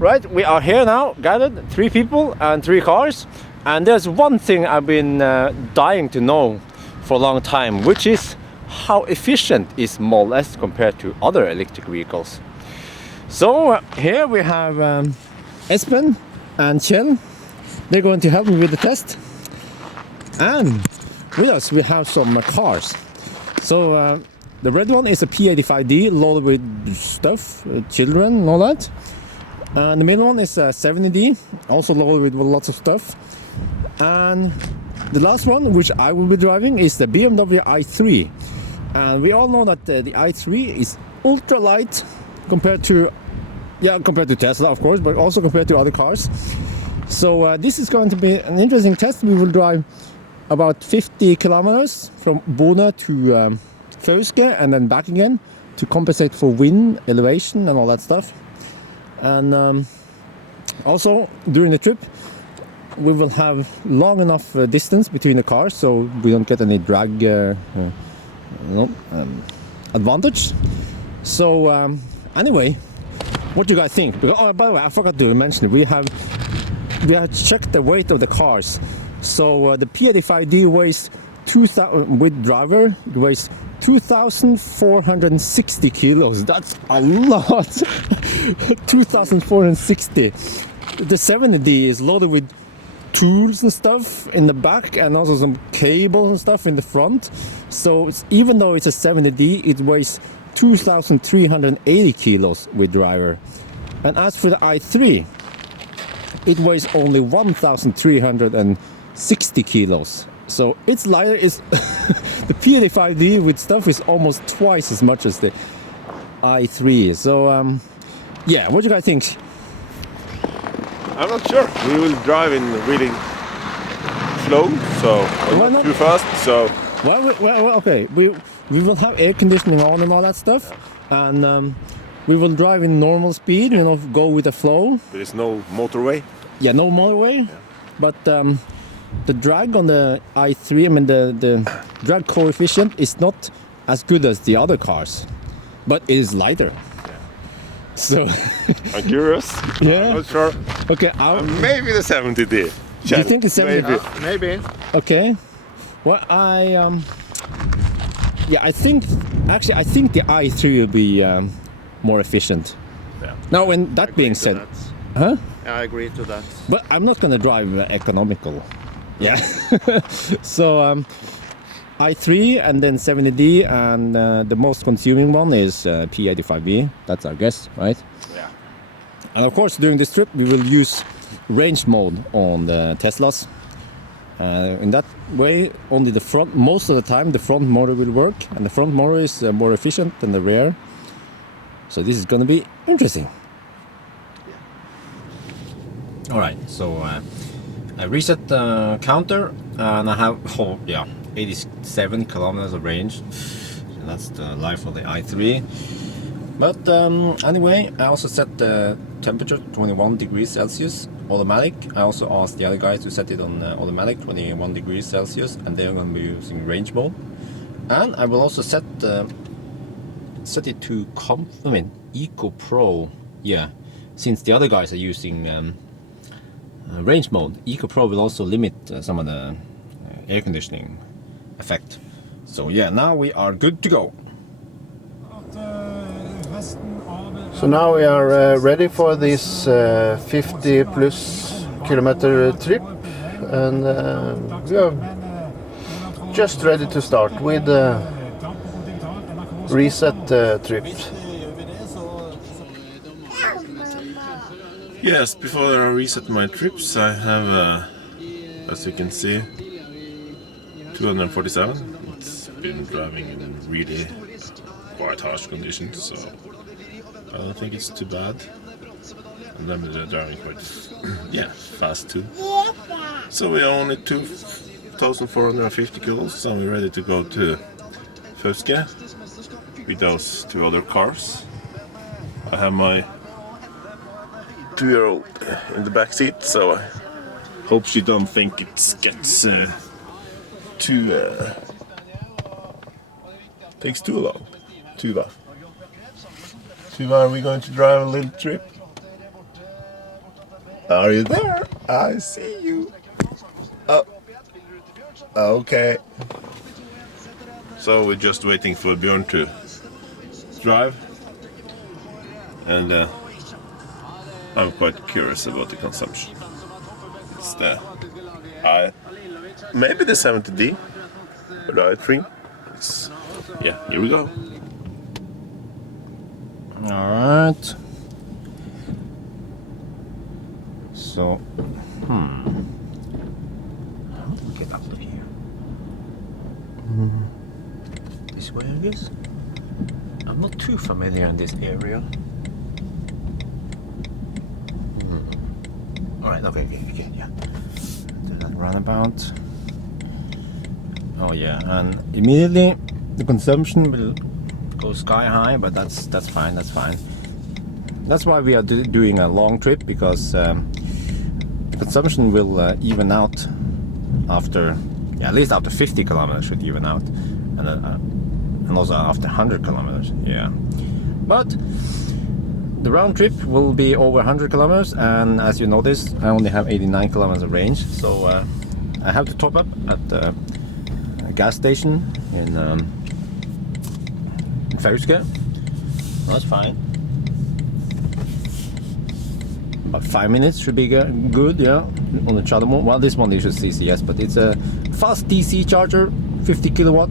Right, we are here now, gathered, 3 people and 3 cars. And there's one thing I've been dying to know for a long time, which is how efficient is Model S compared to other electric vehicles. So here we have Espen and Kjell. They're going to help me with the test. And with us we have some cars. So the red one is a P85D loaded with stuff, children and all that. And the middle one is a 70D, also loaded with lots of stuff. And the last one, which I will be driving, is the BMW i3. And we all know that the i3 is ultra light compared to Tesla, of course, but also compared to other cars. So this is going to be an interesting test. We will drive about 50 kilometers from Bodø to Fauske and then back again to compensate for wind, elevation and all that stuff. And also during the trip we will have long enough distance between the cars so we don't get any drag advantage. So anyway, what do you guys think? Oh, by the way, I forgot to mention, we have checked the weight of the cars. So the P85D weighs 2,000 with driver, it weighs 2,460 kilos. That's a lot. 2,460. The 70D is loaded with tools and stuff in the back and also some cables and stuff in the front. So even though it's a 70D, it weighs 2,380 kilos with driver. And as for the i3, it weighs only 1,360 kilos. So it's lighter. The P85D with stuff is almost twice as much as the i3. So yeah, what do you guys think? I'm not sure. We will drive in really slow, so not too fast. So well, okay. We will have air conditioning on and all that stuff, and we will drive in normal speed. You know, go with the flow. There is no motorway. Yeah, no motorway, yeah. But the drag on the i3, I mean the drag coefficient is not as good as the other cars, but it is lighter. Yeah. So I'm curious. Yeah. I'm not sure. Okay. Maybe the 70D. Do you think it's 70? Maybe. Okay. Well, I think the i3 will be more efficient. Yeah. Now, when that being said, huh? I agree to that. But I'm not going to drive economical. Yeah. So i3 and then 70D, and the most consuming one is P85B. That's our guess, right? Yeah. And of course, during this trip, we will use range mode on the Teslas. In that way, only the front, most of the time, the front motor will work, and the front motor is more efficient than the rear. So this is going to be interesting. All right, so I reset the counter and I have 87 kilometers of range. So that's the life of the i3. But anyway, I also set the temperature 21 degrees Celsius automatic. I also asked the other guys to set it on automatic 21 degrees Celsius, and they're going to be using range mode. And I will also set it to Eco Pro. Yeah, since the other guys are using range mode, Eco Pro will also limit some of the air conditioning effect. So yeah, now we are good to go. So now we are ready for this 50 plus kilometer trip, and we are just ready to start with the reset trip. Yes, before I reset my trips, I have, as you can see, 247. It's been driving in really quite harsh conditions, so I don't think it's too bad. And then they're driving quite, fast too. So we are only 2,450 kilos, so we're ready to go to Fauske with those 2 other cars. I have my 2-year-old in the back seat, so I hope she don't think it gets takes too long. Tuva, are we going to drive a little trip? Are you there? I see you. Oh. Okay. So we're just waiting for Björn to drive. And I'm quite curious about the consumption. It's the maybe the 70D, but I think it's, yeah, here we go. Alright. So, how do we get up to here? This way, I guess? I'm not too familiar in this area. Alright, okay, yeah. Do that roundabout. Oh yeah, and immediately the consumption will go sky high, but that's fine, that's fine. That's why we are doing a long trip, because consumption will even out after, yeah, at least after 50 kilometers should even out, and also after 100 kilometers, yeah. But the round trip will be over 100 kilometers, and as you notice, I only have 89 kilometers of range, so I have to top up at a gas station in Fauske. That's fine. About 5 minutes should be good, yeah, on the charger. Well, this one uses CCS, but it's a fast DC charger, 50 kilowatt.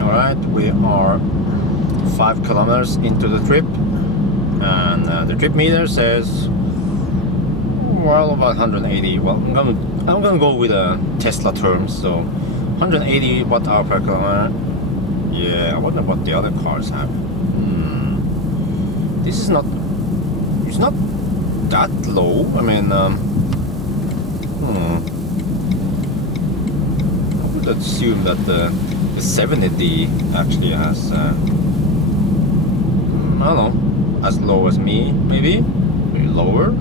Alright, we are 5 kilometers into the trip, and the trip meter says, well, about 180. Well, I'm gonna go with a Tesla terms, so 180 watt hour per kilometer. Yeah, I wonder what the other cars have. This is not, it's not that low. I mean, I would assume that the 70D actually has, I don't know, as low as me, maybe lower.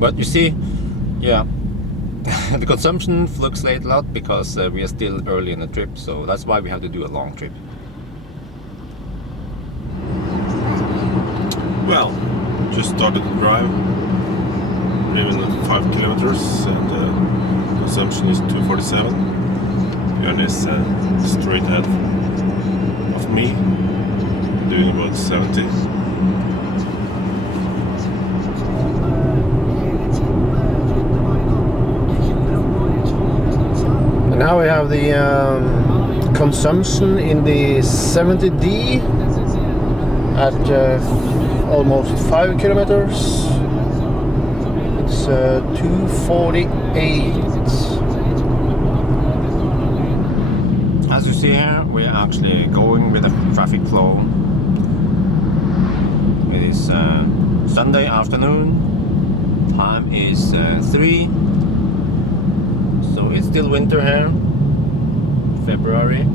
But you see, yeah, the consumption fluctuates a lot because we are still early in the trip, so that's why we have to do a long trip. Well, just started to drive, driven 5 kilometers, and consumption is 247. Björn is straight ahead of me, doing about 70. And now we have the consumption in the 70D at almost 5 kilometers. It's 248. As you see here, we're actually going with the traffic flow. It is Sunday afternoon. Time is 3. So it's still winter here, February.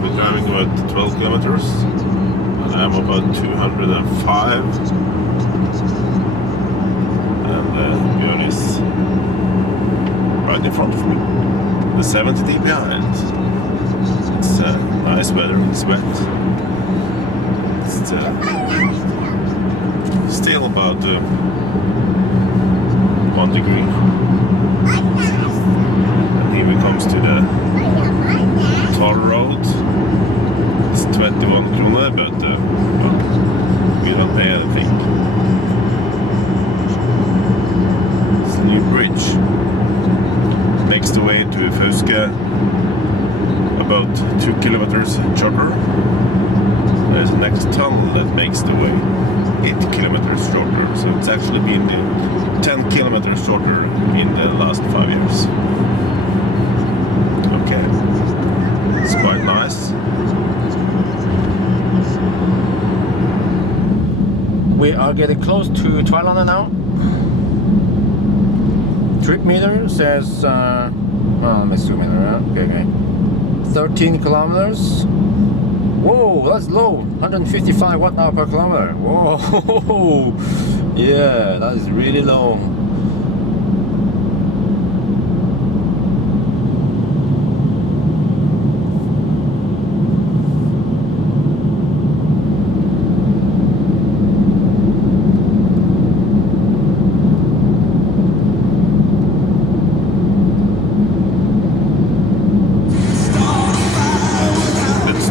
We're driving about 12 kilometers, and I'm about 205. Björn is right in front of me. The 70D behind. It's nice weather, it's wet. It's still about 1 degree. And here we comes to the toll road. It's 21 kroner, but we don't pay anything. New bridge makes the way to Fauske, about 2 kilometers shorter. There's the next tunnel that makes the way 8 kilometers shorter, so it's actually been 10 kilometers shorter in the last 5 years. Okay, it's quite nice. We are getting close to Tvælandet now. Trip meter says Let me zoom in around. Okay. 13 kilometers. Whoa, that's low. 155 watt-hour per kilometer. Whoa, yeah, that is really low.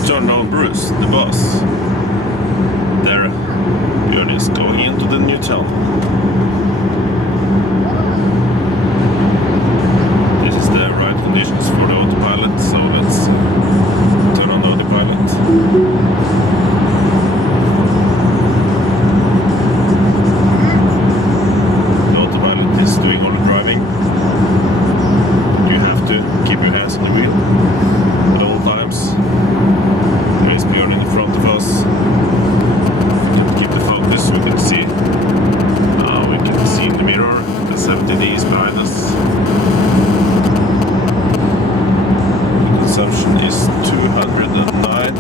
Turn on Bruce, the boss. There, Björn is going into the neutral. This is the right conditions for the autopilot, so let's turn on autopilot. The autopilot is doing all the driving. You have to keep your hands on the wheel at all times. There's Björn in the front of us. To keep the focus, we can see. We can see in the mirror the 70D is behind us. The consumption is 209.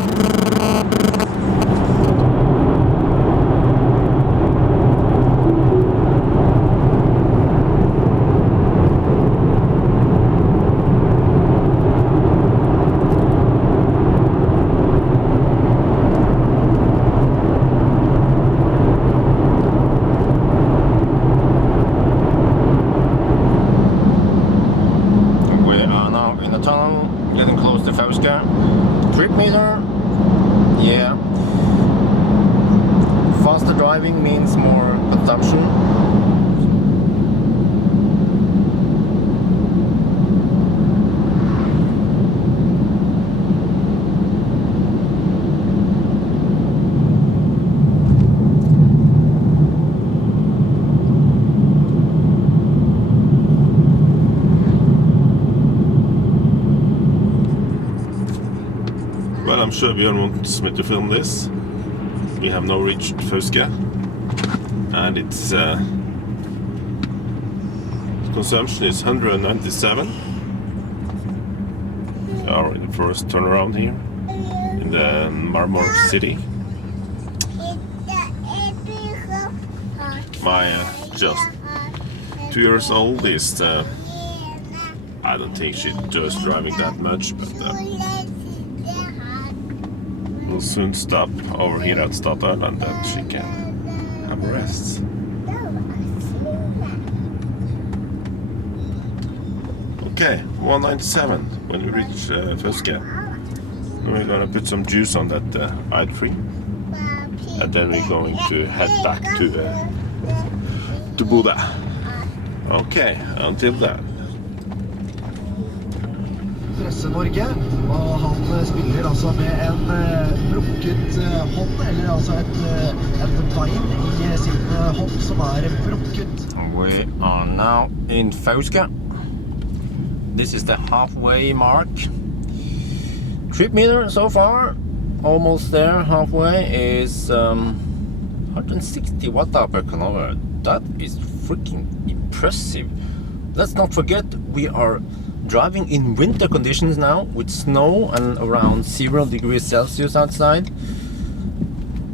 Getting close to Fauske. Trip meter, yeah. Faster driving means more consumption. Well, I'm sure Björn wants me to film this. We have now reached Fauske, and its consumption is 197. We are in the first turnaround here in the Marmor city. My just 2 years old is I don't think she's just driving that much, but will soon stop over here at Statoil, and then she can have a rest. Okay, 197 when we reach Fauske. We're gonna put some juice on that i3, and then we're going to head back to Bodø. Okay, until then. Presse-Norge, og han spiller altså med en brukket hånd, eller altså et bein i sin hånd som brukket. We are now in Fauske. This is the halfway mark. Trip meter so far, almost there, halfway, is 160 watt-hour per kilometer. That is freaking impressive. Let's not forget, we are driving in winter conditions now, with snow and around 0 degrees Celsius outside.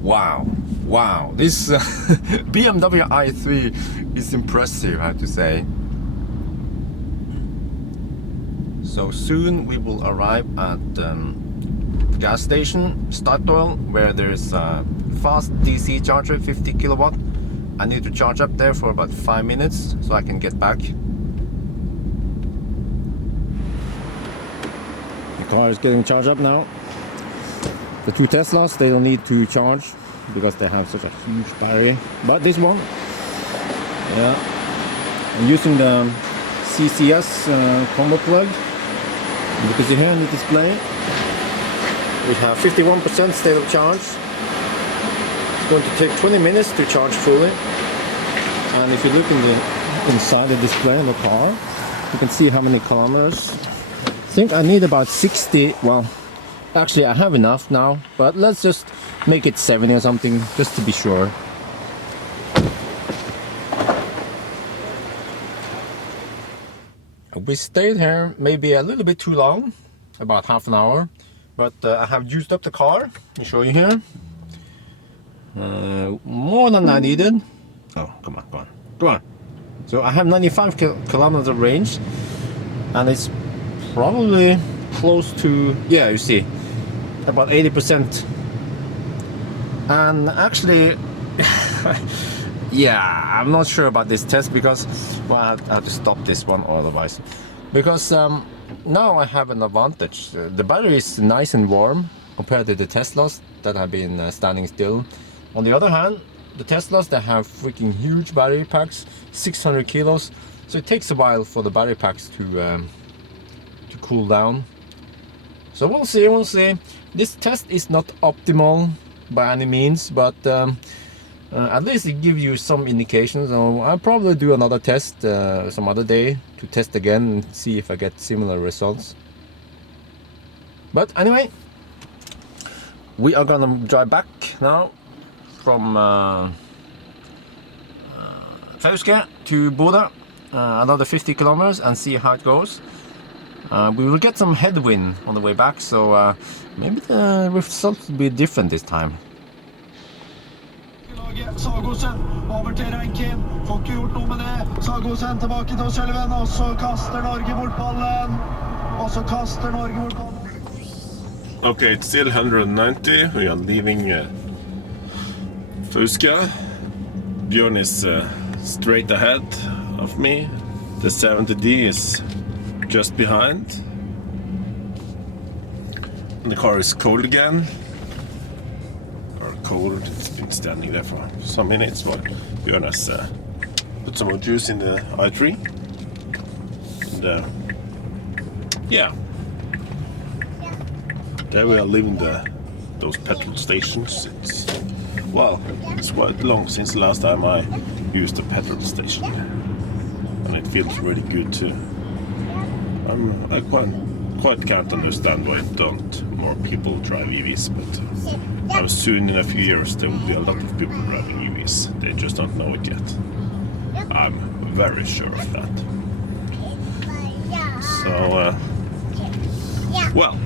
Wow, wow, this BMW i3 is impressive, I have to say. So soon we will arrive at the gas station, Statoil, where there's a fast DC charger, 50 kilowatt. I need to charge up there for about 5 minutes so I can get back. Car is getting charged up now. The two Teslas, they don't need to charge because they have such a huge battery. But this one, yeah, I'm using the CCS combo plug. You can see here in the display, we have 51% state of charge. It's going to take 20 minutes to charge fully. And if you look inside the display in the car, you can see how many kilometers. I think I need about 60, well, actually I have enough now, but let's just make it 70 or something, just to be sure. We stayed here maybe a little bit too long, about half an hour, but I have used up the car. Let me show you here. More than I needed. Oh, come on. So I have 95 kilometers range, and it's probably close to, yeah, you see, about 80%. And actually, yeah, I'm not sure about this test because, well, I have to stop this one or otherwise. Because now I have an advantage. The battery is nice and warm compared to the Teslas that have been standing still. On the other hand, the Teslas, they have freaking huge battery packs, 600 kilos. So it takes a while for the battery packs to cool down. So we'll see. This test is not optimal by any means, but at least it gives you some indications. So I'll probably do another test some other day to test again and see if I get similar results. But anyway, we are gonna drive back now from Fauske to Bodø, another 50 kilometers, and see how it goes. We will get some headwind on the way back, so maybe the results will be different this time. Sagosen over til Rankin. Får ikke gjort noe med det. Sagosen tilbake til Sølven, og så kaster Norge bort ballen. Og så kaster Norge bort ballen. Okay, it's still 190. We are leaving Fauske. Bjørn is straight ahead of me. The 70D is just behind. And the car is cold again. Or cold, it's been standing there for some minutes, but Bjørn has put some more juice in the i3. And yeah. There we are leaving those petrol stations. It's quite long since the last time I used a petrol station, and it feels really good too. I quite can't understand why don't more people drive EVs, but soon in a few years there will be a lot of people driving EVs. They just don't know it yet. I'm very sure of that. So, well,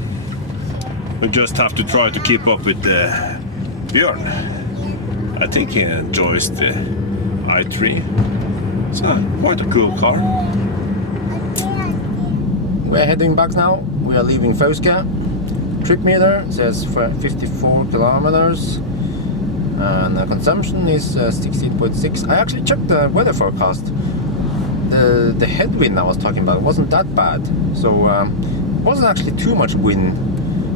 we just have to try to keep up with Bjørn. I think he enjoys the i3. It's quite a cool car. We're heading back now. We are leaving Fauske. Trip meter says 54 kilometers. And the consumption is 16.6. I actually checked the weather forecast. The headwind I was talking about wasn't that bad. So it wasn't actually too much wind.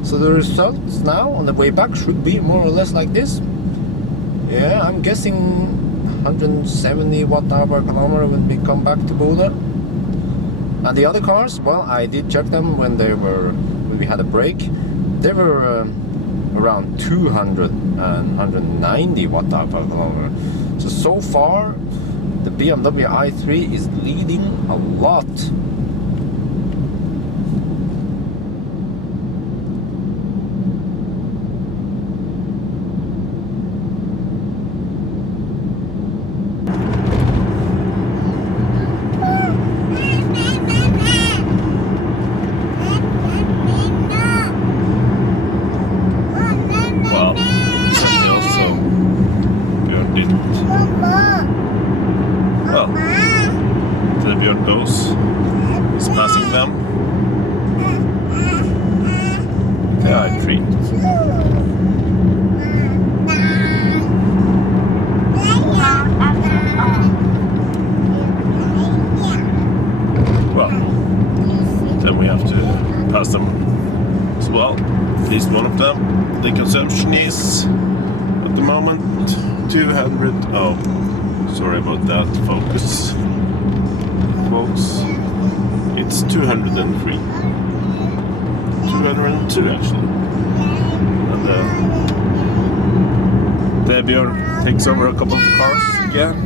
So the results now on the way back should be more or less like this. Yeah, I'm guessing 170 watt-hour per kilometer when we come back to Bodø. And the other cars, well, I did check them when we had a break. They were around 200 and 190 watt-hour per kilometer. So far, the BMW i3 is leading a lot. The consumption is at the moment 200. Oh, sorry about that. Focus. Folks, it's 203. 202 actually. And there Bjørn takes over a couple of cars again.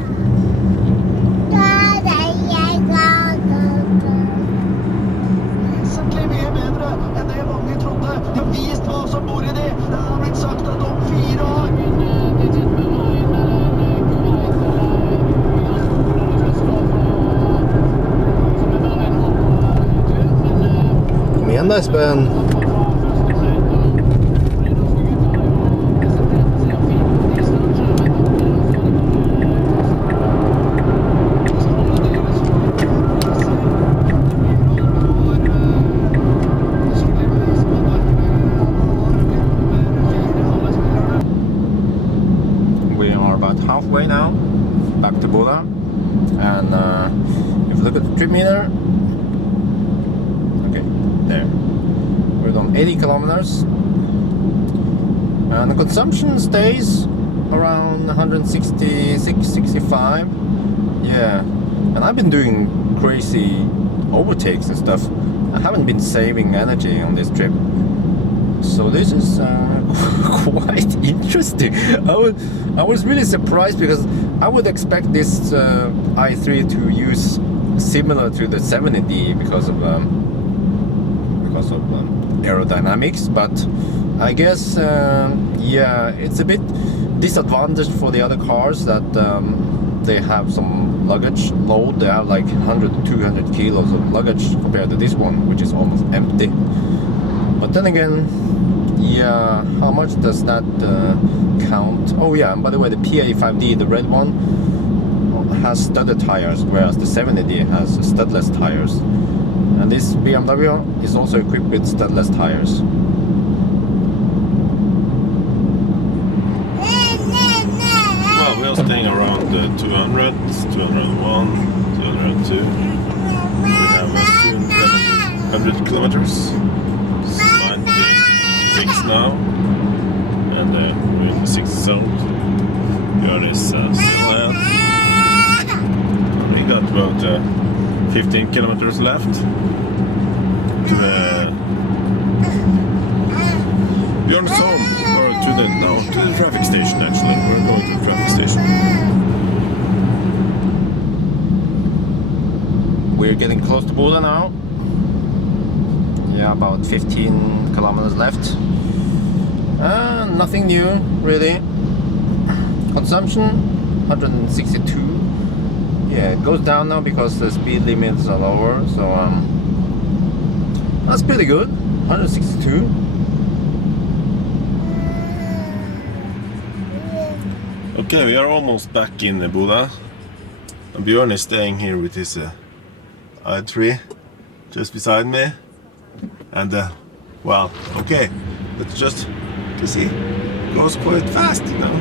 igen da, Espen. We are about halfway now back to Buda, and if you look at the trip meter, okay, there, we're done 80 kilometers, and the consumption stays around 166, 65. Yeah, and I've been doing crazy overtakes and stuff. I haven't been saving energy on this trip, so this is quite interesting. I was really surprised because I would expect this i3 to use similar to the 70D because of aerodynamics, but I guess yeah, it's a bit disadvantaged for the other cars that they have some luggage load. They have like 100 to 200 kilos of luggage compared to this one, which is almost empty. But then again, yeah, how much does that count? Oh yeah, and by the way, the P85D, the red one, has studded tires, whereas the 70D has studless tires. And this BMW is also equipped with studless tires. Well, we are staying around 200, 201, 202. We have soon 700 kilometers. 96 now, and we're in the 6th zone. Here is Sealand. We got about 15 kilometers left to the Björn zone, or to the traffic station. Actually, we're going to the traffic station. We're getting close to Buda now. Yeah, about 15 kilometers left. Nothing new, really. Consumption 162. Yeah, it goes down now because the speed limits are lower, so that's pretty good. 162. Okay, we are almost back in Buda. Björn is staying here with his i3 just beside me. And well, okay, but just to see, it goes quite fast, you know.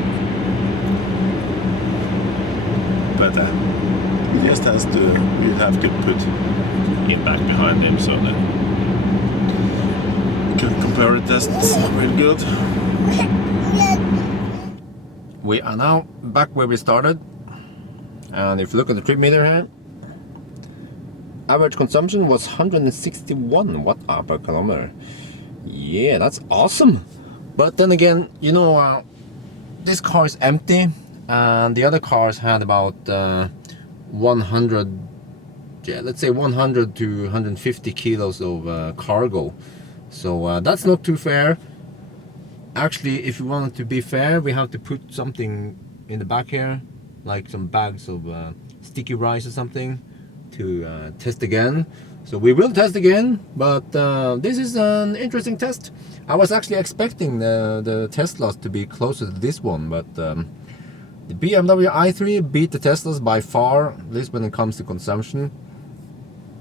But he just has to, we'll have to put him back behind him so that we can compare the tests real good. We are now back where we started, and if you look at the trip meter here, average consumption was 161 watt-hour per kilometer. Yeah, that's awesome. But then again, you know, this car is empty, and the other cars had about 100, yeah, let's say 100 to 150 kilos of cargo. So that's not too fair. Actually, if you want it to be fair, we have to put something in the back here, like some bags of sticky rice or something, to test again. So we will test again, but this is an interesting test. I was actually expecting the Teslas to be closer to this one, but the BMW i3 beat the Teslas by far, at least when it comes to consumption.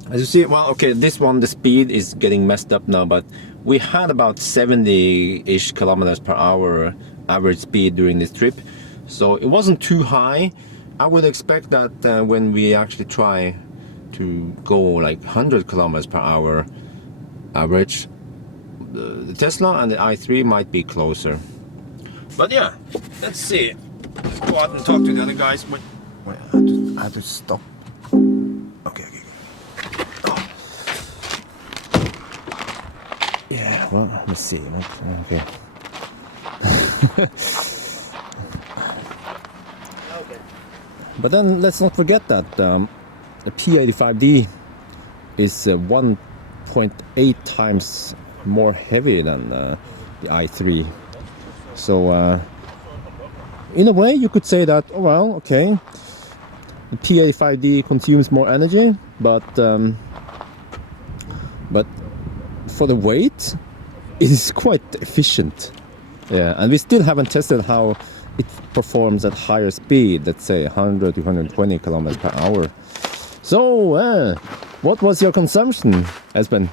As you see, well, okay, this one, the speed is getting messed up now, but we had about 70-ish kilometers per hour average speed during this trip, so it wasn't too high. I would expect that when we actually try to go like 100 kilometers per hour average, the Tesla and the i3 might be closer. But yeah, let's see. Let's go out and talk to the other guys. Wait, I have to stop. Okay. Oh. Yeah, well, let me see. Okay. But then let's not forget that the P85D is 1.8 times more heavy than the i3. So in a way you could say that, oh well, okay, the P85D consumes more energy, but the for the weight, it is quite efficient. Yeah, and we still haven't tested how it performs at higher speed, let's say 100 to 120 kilometers per hour. So, what was your consumption, Espen?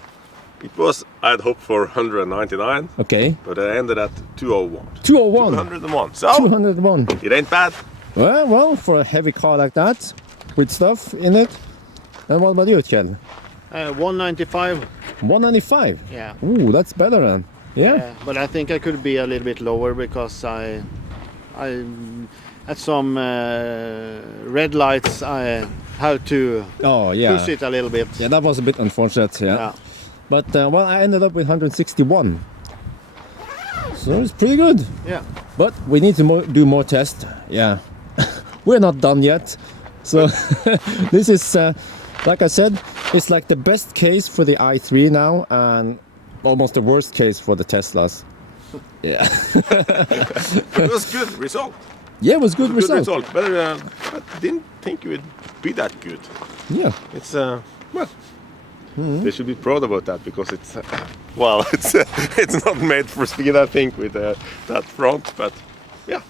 It was, I'd hoped for 199, Okay. but I ended at 201. 201. 201. So, 201. it ain't bad. Well, for a heavy car like that, with stuff in it. And what about you, Kjell? 195. 195? Yeah. Ooh, that's better then. Yeah? But I think I could be a little bit lower because I at some red lights I have to Oh, yeah. push it a little bit. Yeah, that was a bit unfortunate, yeah. Yeah. But, well, I ended up with 161. So it's pretty good. Yeah. But we need to do more tests. Yeah. We're not done yet. So this is, like I said, it's like the best case for the i3 now and almost the worst case for the Teslas. Yeah. It was good result. Yeah, it was good Good result. result. Better, I didn't think it would be that good. Yeah. It's well, they should be proud about that because it's well, it's not made for speed, I think, with that front, but yeah,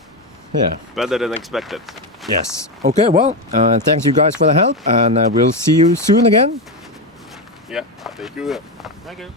Yeah. better than expected. Yes. Okay, well, thanks you guys for the help and we'll see you soon again. Yeah, thank you. Thank you.